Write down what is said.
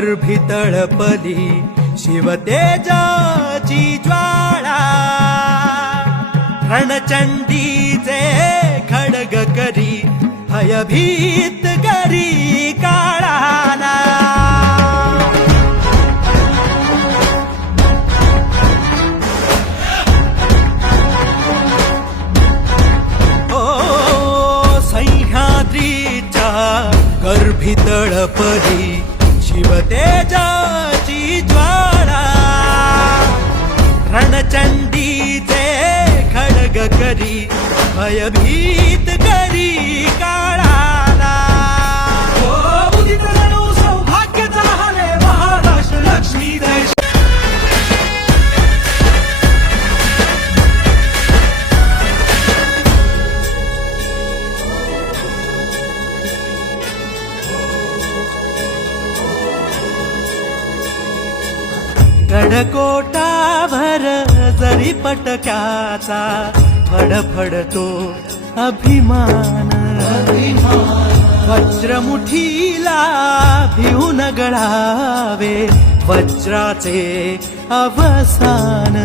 गर्भी तळपली शिवतेजाची ज्वाळा, रणचंडीचे खड्ग करी भयभीत करी काळाला. गर्भी तळपली शिवतेजाची ज्वाळा, रणचंडीचे खड्ग करी भयभीत करी काळाला. उदित जणू सौभाग्याचा हरे महाराष्ट्र लक्ष्मी जय. गडकोटाभर जरी पटक्याचा फडफडतो अभिमान, वज्रमुठीला भिवून गळावे वज्राचे अवसान.